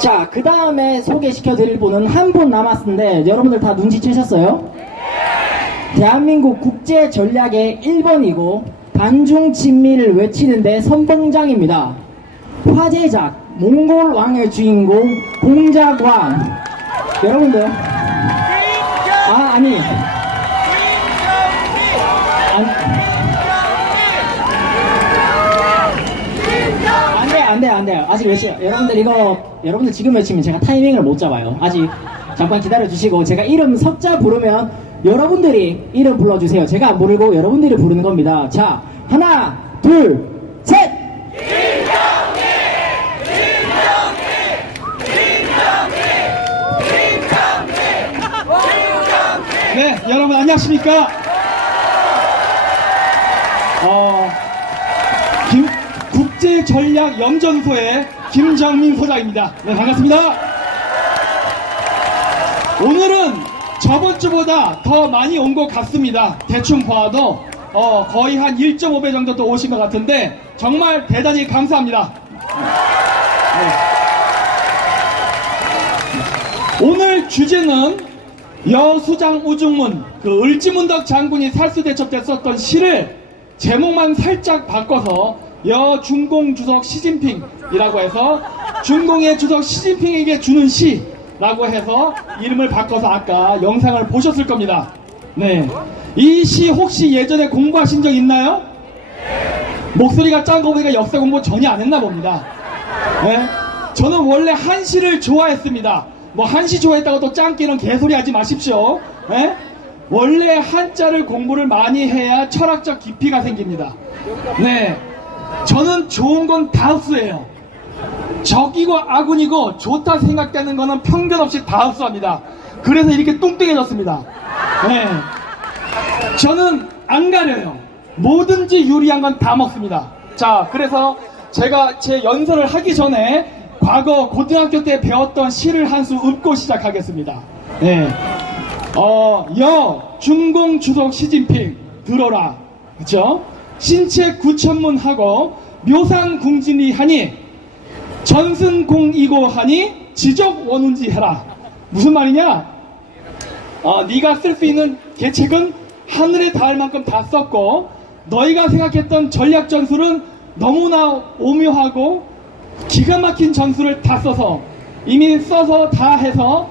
자, 그 다음에 소개시켜 드릴 분은 한 분 남았는데 여러분들 다 눈치채셨어요? 대한민국 국제 전략의 1번이고 반중 친미를 외치는데 선봉장입니다. 화제작 몽골 왕의 주인공 공자광. 여러분들 아니 안 돼요. 아직 외쳐요. 여러분들 지금 외치면 제가 타이밍을 못 잡아요. 아직 잠깐 기다려 주시고, 제가 이름 석자 부르면 여러분들이 이름 불러주세요. 제가 안 부르고 여러분들이 부르는 겁니다. 자, 하나, 둘, 셋! 네, 여러분 안녕하십니까? 국제전략연전소의 김정민 소장입니다. 네, 반갑습니다. 오늘은 저번 주보다 더 많이 온 것 같습니다. 대충 봐도 거의 한 1.5배 정도 또 오신 것 같은데 정말 대단히 감사합니다. 네. 오늘 주제는 여수장 우중문, 그 을지문덕 장군이 살수대첩됐었던 시를 제목만 살짝 바꿔서 여중공 주석 시진핑이라고 해서 중공의 주석 시진핑에게 주는 시라고 해서 이름을 바꿔서 아까 영상을 보셨을 겁니다. 네, 이 시 혹시 예전에 공부하신 적 있나요? 목소리가 짠 거 보니까 역사 공부 전혀 안 했나 봅니다. 네? 저는 원래 한시를 좋아했습니다. 뭐 한시 좋아했다고 또 짱끼는 개소리 하지 마십시오. 네? 원래 한자를 공부를 많이 해야 철학적 깊이가 생깁니다. 네, 저는 좋은 건 다 흡수해요. 적이고 아군이고 좋다 생각되는 거는 편견 없이 다 흡수합니다. 그래서 이렇게 뚱뚱해졌습니다. 네, 저는 안 가려요. 뭐든지 유리한 건 다 먹습니다. 자, 그래서 제가 제 연설을 하기 전에 과거 고등학교 때 배웠던 시를 한 수 읊고 시작하겠습니다. 네. 중공 주석 시진핑 들어라. 그쵸? 신체 구천문하고 묘상궁진이 하니 전승공이고 하니 지적원운지 해라. 무슨 말이냐? 네가 쓸 수 있는 계책은 하늘에 닿을 만큼 다 썼고 너희가 생각했던 전략 전술은 너무나 오묘하고 기가 막힌 전술을 다 써서 이미 써서 다 해서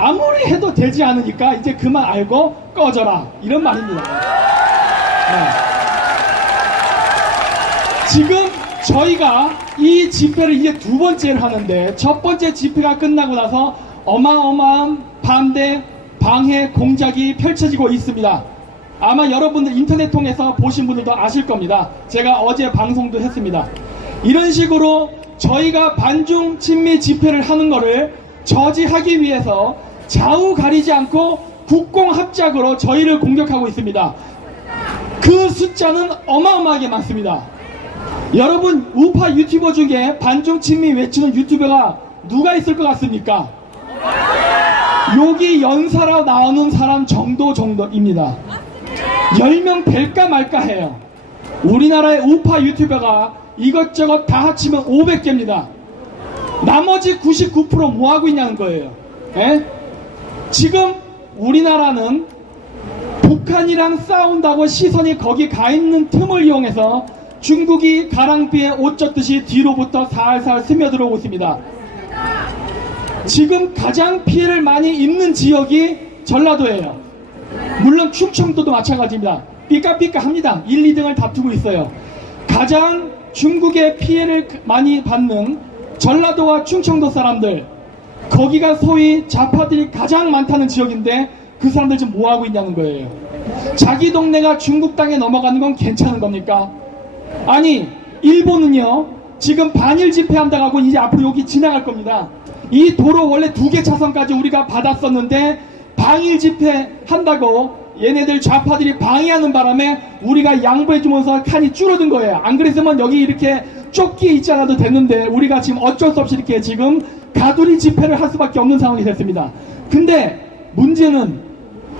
아무리 해도 되지 않으니까 이제 그만 알고 꺼져라, 이런 말입니다. 네. 지금 저희가 이 집회를 이제 두 번째를 하는데 첫 번째 집회가 끝나고 나서 어마어마한 반대, 방해, 공작이 펼쳐지고 있습니다. 아마 여러분들 인터넷 통해서 보신 분들도 아실 겁니다. 제가 어제 방송도 했습니다. 이런 식으로 저희가 반중 친미 집회를 하는 거를 저지하기 위해서 좌우 가리지 않고 국공합작으로 저희를 공격하고 있습니다. 그 숫자는 어마어마하게 많습니다. 여러분, 우파 유튜버 중에 반중 친미 외치는 유튜버가 누가 있을 것 같습니까? 여기 연사로 나오는 사람 정도입니다. 10명 뵐까 말까 해요. 우리나라의 우파 유튜버가 이것저것 다 합치면 500개입니다. 나머지 99% 뭐하고 있냐는 거예요. 에? 지금 우리나라는 북한이랑 싸운다고 시선이 거기 가 있는 틈을 이용해서 중국이 가랑비에 옷 젖듯이 뒤로부터 살살 스며들어오고 있습니다. 지금 가장 피해를 많이 입는 지역이 전라도예요. 물론 충청도도 마찬가지입니다. 삐까삐까합니다. 1, 2등을 다투고 있어요. 가장 중국의 피해를 많이 받는 전라도와 충청도 사람들, 거기가 소위 좌파들이 가장 많다는 지역인데 그 사람들 지금 뭐하고 있냐는 거예요. 자기 동네가 중국 땅에 넘어가는 건 괜찮은 겁니까? 아니, 일본은요 지금 반일 집회한다고 하고 이제 앞으로 여기 지나갈 겁니다. 이 도로 원래 2개 차선까지 우리가 받았었는데 방일 집회 한다고 얘네들 좌파들이 방해하는 바람에 우리가 양보해주면서 칸이 줄어든 거예요. 안 그랬으면 여기 이렇게 쫓기에 있지 않아도 됐는데 우리가 지금 어쩔 수 없이 이렇게 지금 가두리 집회를 할 수밖에 없는 상황이 됐습니다. 근데 문제는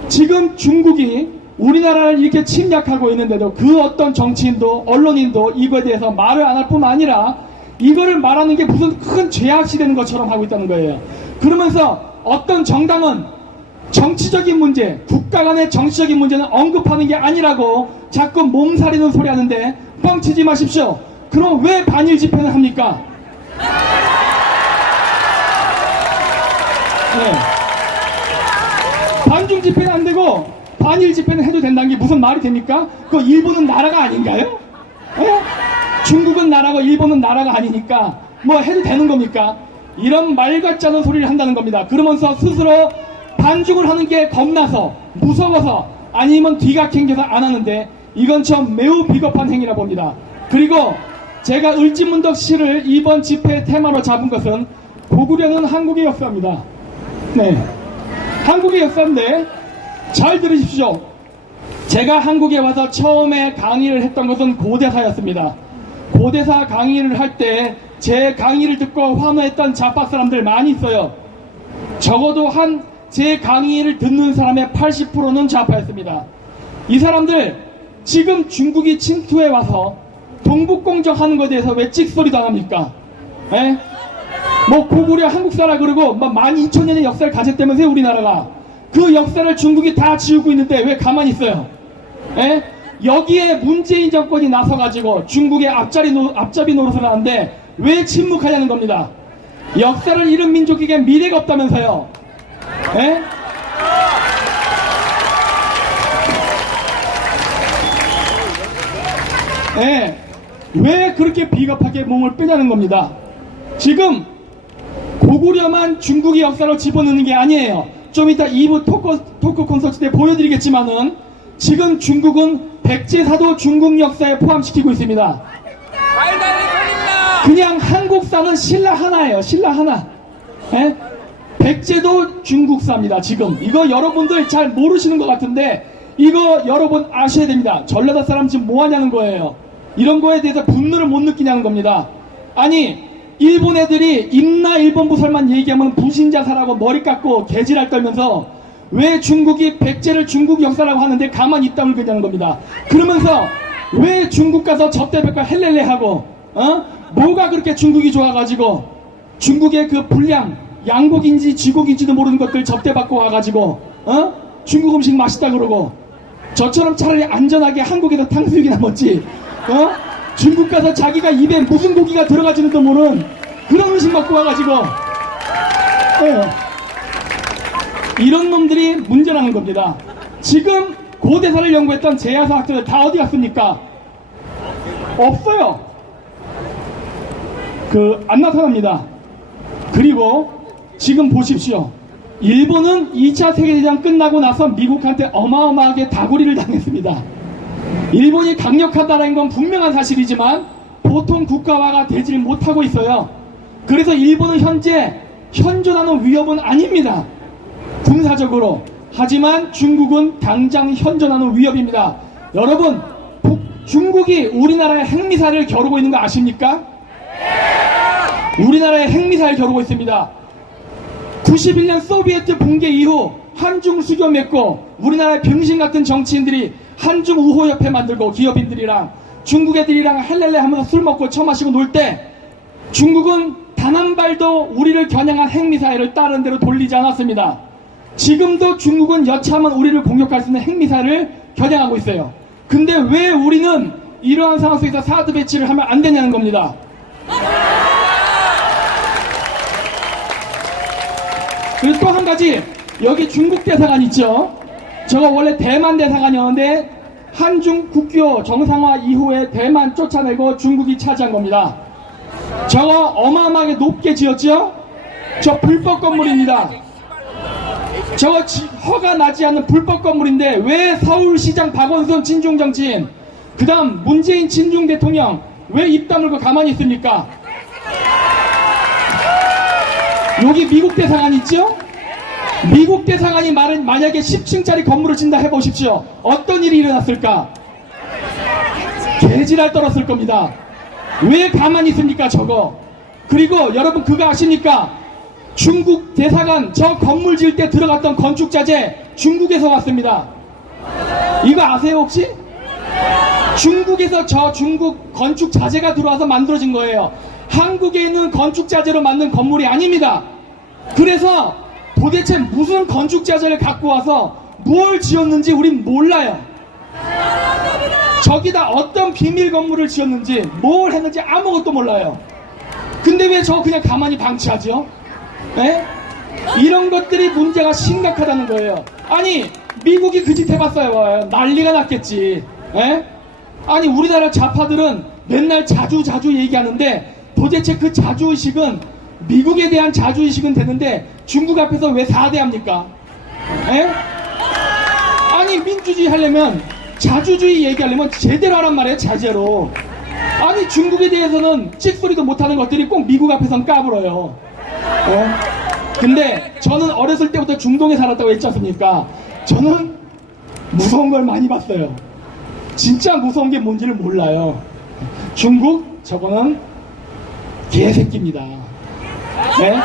지금 중국이 우리나라를 이렇게 침략하고 있는데도 그 어떤 정치인도 언론인도 이거에 대해서 말을 안 할 뿐만 아니라 이거를 말하는 게 무슨 큰 죄악시 되는 것처럼 하고 있다는 거예요. 그러면서 어떤 정당은 정치적인 문제, 국가 간의 정치적인 문제는 언급하는 게 아니라고 자꾸 몸살이는 소리 하는데 뻥치지 마십시오. 그럼 왜 반일 집회는 합니까? 네. 반중 집회는 안 되고 반일 집회는 해도 된다는 게 무슨 말이 됩니까? 그 일본은 나라가 아닌가요? 네? 중국은 나라고 일본은 나라가 아니니까 뭐 해도 되는 겁니까? 이런 말 같지 않은 소리를 한다는 겁니다. 그러면서 스스로 반중을 하는 게 겁나서 무서워서 아니면 뒤가 캥겨서 안 하는데 이건 참 매우 비겁한 행위라 봅니다. 그리고 제가 을지문덕 시를 이번 집회 테마로 잡은 것은 고구려는 한국의 역사입니다. 네, 한국의 역사인데 잘 들으십시오. 제가 한국에 와서 처음에 강의를 했던 것은 고대사였습니다. 고대사 강의를 할 때 제 강의를 듣고 환호했던 좌파 사람들 많이 있어요. 적어도 제 강의를 듣는 사람의 80%는 좌파였습니다. 이 사람들 지금 중국이 침투해 와서 동북공정 하는 것에 대해서 왜 찍소리도 안 합니까? 에? 뭐 고구려 한국사라 그러고 12,000년의 역사를 가졌다면서요 우리나라가. 그 역사를 중국이 다 지우고 있는데 왜 가만히 있어요? 에? 여기에 문재인 정권이 나서가지고 중국의 앞잡이 노릇을 하는데 왜 침묵하냐는 겁니다. 역사를 잃은 민족에게 미래가 없다면서요. 에? 예, 왜 그렇게 비겁하게 몸을 빼냐는 겁니다. 지금 고구려만 중국의 역사로 집어넣는 게 아니에요. 좀 이따 2부 토크 콘서트 때 보여드리겠지만은 지금 중국은 백제사도 중국 역사에 포함시키고 있습니다. 그냥 한국사는 신라 하나예요. 신라 하나. 예? 백제도 중국사입니다. 지금 이거 여러분들 잘 모르시는 것 같은데 이거 여러분 아셔야 됩니다. 전라도 사람 지금 뭐 하냐는 거예요. 이런 거에 대해서 분노를 못 느끼냐는 겁니다. 아니 일본 애들이 임나 일본부설만 얘기하면 부신자사라고 머리 깎고 개지랄 떨면서 왜 중국이 백제를 중국 역사라고 하는데 가만히 입담을 그냐는 겁니다. 그러면서 왜 중국 가서 접대백과 헬렐레 하고 뭐가 그렇게 중국이 좋아가지고 중국의 그 불량 양곡인지 쥐곡인지도 모르는 것들 접대받고 와가지고 중국 음식 맛있다 그러고 저처럼 차라리 안전하게 한국에서 탕수육이나 먹지 중국 가서 자기가 입에 무슨 고기가 들어가지는도 모르는 그런 음식 먹고 와가지고 이런 놈들이 문제라는 겁니다. 지금 고대사를 연구했던 제야사 학자들 다 어디 갔습니까? 없어요. 안 나타납니다. 그리고 지금 보십시오. 일본은 2차 세계대전 끝나고 나서 미국한테 어마어마하게 다구리를 당했습니다. 일본이 강력하다는 건 분명한 사실이지만 보통 국가화가 되질 못하고 있어요. 그래서 일본은 현재 현존하는 위협은 아닙니다. 군사적으로. 하지만 중국은 당장 현존하는 위협입니다. 여러분, 중국이 우리나라의 핵미사일을 겨루고 있는 거 아십니까? 우리나라의 핵미사일 겨루고 있습니다. 91년 소비에트 붕괴 이후 한중 수교 맺고 우리나라의 병신 같은 정치인들이 한중 우호협회 만들고 기업인들이랑 중국 애들이랑 헬렐레 하면서 술 먹고 처마시고 놀 때 중국은 단 한 발도 우리를 겨냥한 핵미사일을 다른 데로 돌리지 않았습니다. 지금도 중국은 여차하면 우리를 공격할 수 있는 핵미사일을 겨냥하고 있어요. 근데 왜 우리는 이러한 상황 속에서 사드 배치를 하면 안 되냐는 겁니다. 그리고 또 한 가지, 여기 중국 대사관 있죠? 저거 원래 대만 대사관이었는데 한중 국교 정상화 이후에 대만 쫓아내고 중국이 차지한 겁니다. 저거 어마어마하게 높게 지었죠? 저 불법 건물입니다. 저거 허가 나지 않는 불법 건물인데 왜 서울시장 박원순 친중 정치인, 그 다음 문재인 친중 대통령 왜 입 다물고 가만히 있습니까? 여기 미국 대사관 있죠? 미국 대사관이 만약에 10층짜리 건물을 짓는다 해보십시오. 어떤 일이 일어났을까? 개지랄 떨었을 겁니다. 왜 가만히 있습니까 저거? 그리고 여러분 그거 아십니까? 중국 대사관 저 건물 지을 때 들어갔던 건축자재 중국에서 왔습니다. 이거 아세요 혹시? 중국에서 저 중국 건축 자재가 들어와서 만들어진 거예요. 한국에 있는 건축자재로 만든 건물이 아닙니다. 그래서 도대체 무슨 건축자재를 갖고 와서 뭘 지었는지 우린 몰라요. 저기다 어떤 비밀 건물을 지었는지 뭘 했는지 아무것도 몰라요. 근데 왜 저 그냥 가만히 방치하죠? 에? 이런 것들이 문제가 심각하다는 거예요. 아니 미국이 그 짓 해봤어요. 난리가 났겠지. 에? 아니 우리나라 좌파들은 맨날 자주 얘기하는데 도대체 그 자주의식은 미국에 대한 자주의식은 되는데 중국 앞에서 왜 사대합니까? 에? 아니 민주주의 하려면 자주주의 얘기하려면 제대로 하란 말이에요. 제대로. 아니 중국에 대해서는 찍소리도 못하는 것들이 꼭 미국 앞에선 까불어요. 근데 저는 어렸을 때부터 중동에 살았다고 했지 않습니까? 저는 무서운 걸 많이 봤어요. 진짜 무서운 게 뭔지를 몰라요. 중국 저거는 개새끼입니다. 네?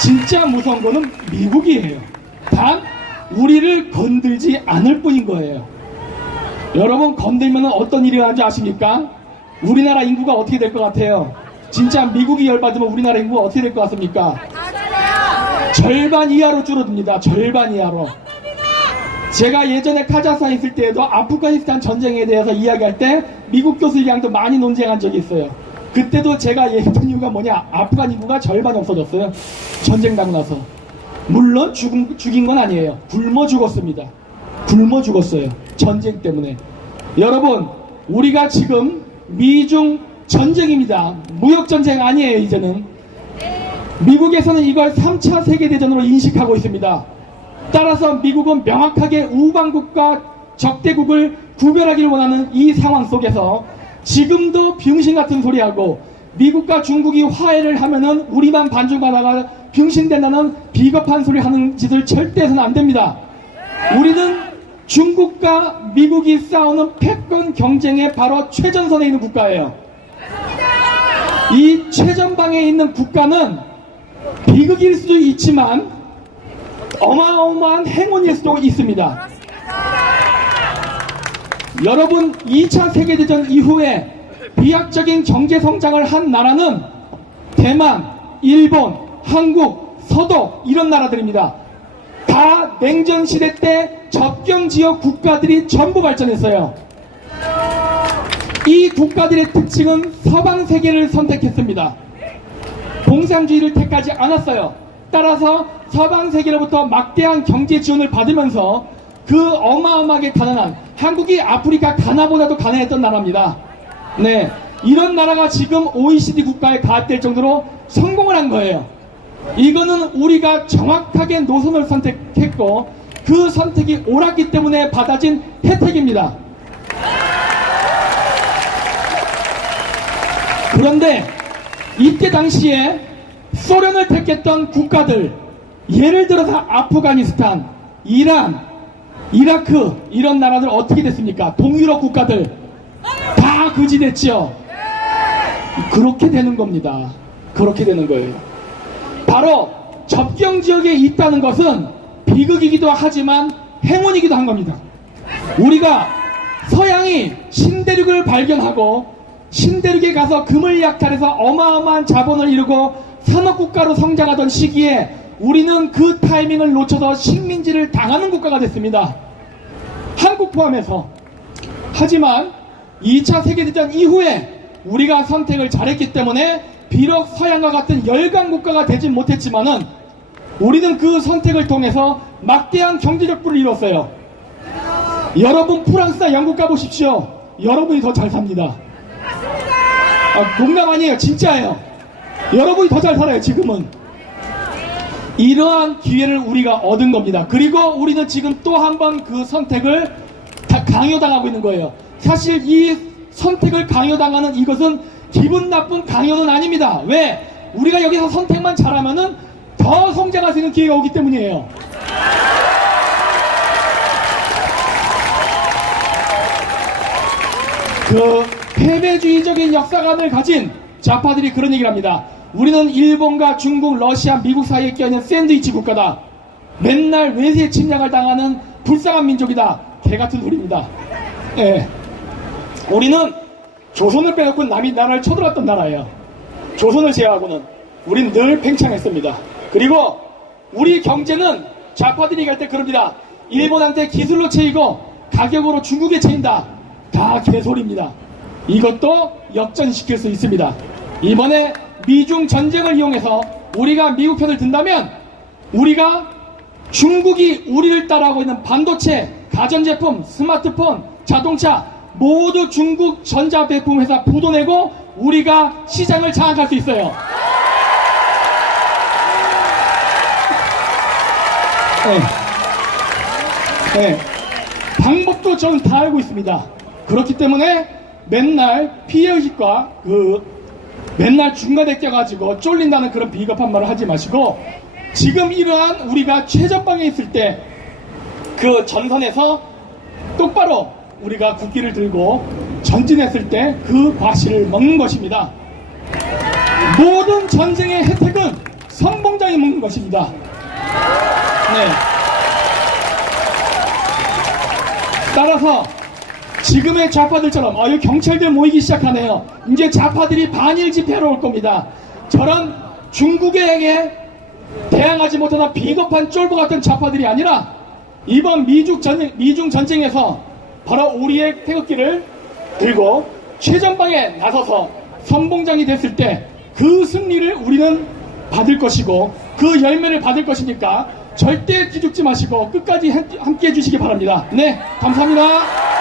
진짜 무서운 거는 미국이에요. 단 우리를 건들지 않을 뿐인 거예요. 여러분 건들면 어떤 일이 일어나는지 아십니까? 우리나라 인구가 어떻게 될 것 같아요? 진짜 미국이 열받으면 우리나라 인구가 어떻게 될 것 같습니까? 절반 이하로 줄어듭니다. 절반 이하로. 제가 예전에 카자흐스탄에 있을 때에도 아프가니스탄 전쟁에 대해서 이야기할 때 미국 교수들이랑도 많이 논쟁한 적이 있어요. 그때도 제가 얘기했던 이유가 뭐냐? 아프간 인구가 절반이 없어졌어요. 전쟁 나고 나서. 물론 죽인 건 아니에요. 굶어 죽었습니다. 굶어 죽었어요. 전쟁 때문에. 여러분 우리가 지금 미중 전쟁입니다. 무역전쟁 아니에요. 이제는 미국에서는 이걸 3차 세계대전으로 인식하고 있습니다. 따라서 미국은 명확하게 우방국과 적대국을 구별하기를 원하는 이 상황 속에서 지금도 병신같은 소리하고 미국과 중국이 화해를 하면은 우리만 반죽하다가 병신된다는 비겁한 소리 하는 짓을 절대 해서는 안 됩니다. 우리는 중국과 미국이 싸우는 패권 경쟁의 바로 최전선에 있는 국가예요. 이 최전방에 있는 국가는 비극일 수도 있지만 어마어마한 행운일 수도 있습니다. 여러분 2차 세계대전 이후에 비약적인 경제성장을 한 나라는 대만, 일본, 한국, 서독 이런 나라들입니다. 다 냉전시대 때 접경지역 국가들이 전부 발전했어요. 이 국가들의 특징은 서방세계를 선택했습니다. 공산주의를 택하지 않았어요. 따라서 서방세계로부터 막대한 경제 지원을 받으면서 그 어마어마하게 가난한 한국이 아프리카 가나보다도 가난했던 나라입니다. 네, 이런 나라가 지금 OECD 국가에 가입될 정도로 성공을 한 거예요. 이거는 우리가 정확하게 노선을 선택했고 그 선택이 옳았기 때문에 받아진 혜택입니다. 그런데 이때 당시에 소련을 택했던 국가들, 예를 들어서 아프가니스탄, 이란, 이라크 이런 나라들 어떻게 됐습니까? 동유럽 국가들 다 그지됐죠. 그렇게 되는 겁니다. 그렇게 되는 거예요. 바로 접경지역에 있다는 것은 비극이기도 하지만 행운이기도 한 겁니다. 우리가 서양이 신대륙을 발견하고 신대륙에 가서 금을 약탈해서 어마어마한 자본을 이루고 산업국가로 성장하던 시기에 우리는 그 타이밍을 놓쳐서 식민지를 당하는 국가가 됐습니다. 한국 포함해서. 하지만 2차 세계대전 이후에 우리가 선택을 잘했기 때문에 비록 서양과 같은 열강국가가 되진 못했지만은 우리는 그 선택을 통해서 막대한 경제적 부를 이뤘어요. 여러분 프랑스나 영국 가보십시오. 여러분이 더 잘 삽니다. 농담 아니에요. 진짜예요. 여러분이 더 잘 살아요. 지금은. 이러한 기회를 우리가 얻은 겁니다. 그리고 우리는 지금 또 한 번 그 선택을 강요당하고 있는 거예요. 사실 이 선택을 강요당하는 이것은 기분 나쁜 강요는 아닙니다. 왜? 우리가 여기서 선택만 잘하면은 더 성장할 수 있는 기회가 오기 때문이에요. 그 패배주의적인 역사관을 가진 좌파들이 그런 얘기를 합니다. 우리는 일본과 중국, 러시아, 미국 사이에 껴있는 샌드위치 국가다. 맨날 외세 침략을 당하는 불쌍한 민족이다. 개같은 소리입니다. 예. 우리는 조선을 빼놓고 남이 나라를 쳐들어왔던 나라예요. 조선을 제외하고는 우린 늘 팽창했습니다. 그리고 우리 경제는 좌파들이 갈 때 그럽니다. 일본한테 기술로 채이고 가격으로 중국에 채인다. 다 개소리입니다. 이것도 역전시킬 수 있습니다. 이번에 미중 전쟁을 이용해서 우리가 미국 편을 든다면 우리가 중국이 우리를 따라하고 있는 반도체, 가전제품, 스마트폰, 자동차 모두 중국 전자제품 회사 부도내고 우리가 시장을 장악할 수 있어요. 네. 방법도 저는 다 알고 있습니다. 그렇기 때문에 맨날 피해의식과 맨날 중간에 껴가지고 쫄린다는 그런 비겁한 말을 하지 마시고 지금 이러한 우리가 최전방에 있을 때 그 전선에서 똑바로 우리가 국기를 들고 전진했을 때 그 과실을 먹는 것입니다. 모든 전쟁의 혜택은 선봉장이 먹는 것입니다. 네. 따라서 지금의 좌파들처럼 여기 경찰들 모이기 시작하네요. 이제 좌파들이 반일 집회로 올 겁니다. 저런 중국에게 대항하지 못하는 비겁한 쫄보 같은 좌파들이 아니라 이번 미중 전쟁에서 바로 우리의 태극기를 들고 최전방에 나서서 선봉장이 됐을 때 그 승리를 우리는 받을 것이고 그 열매를 받을 것이니까 절대 기죽지 마시고 끝까지 함께 해주시기 바랍니다. 네, 감사합니다.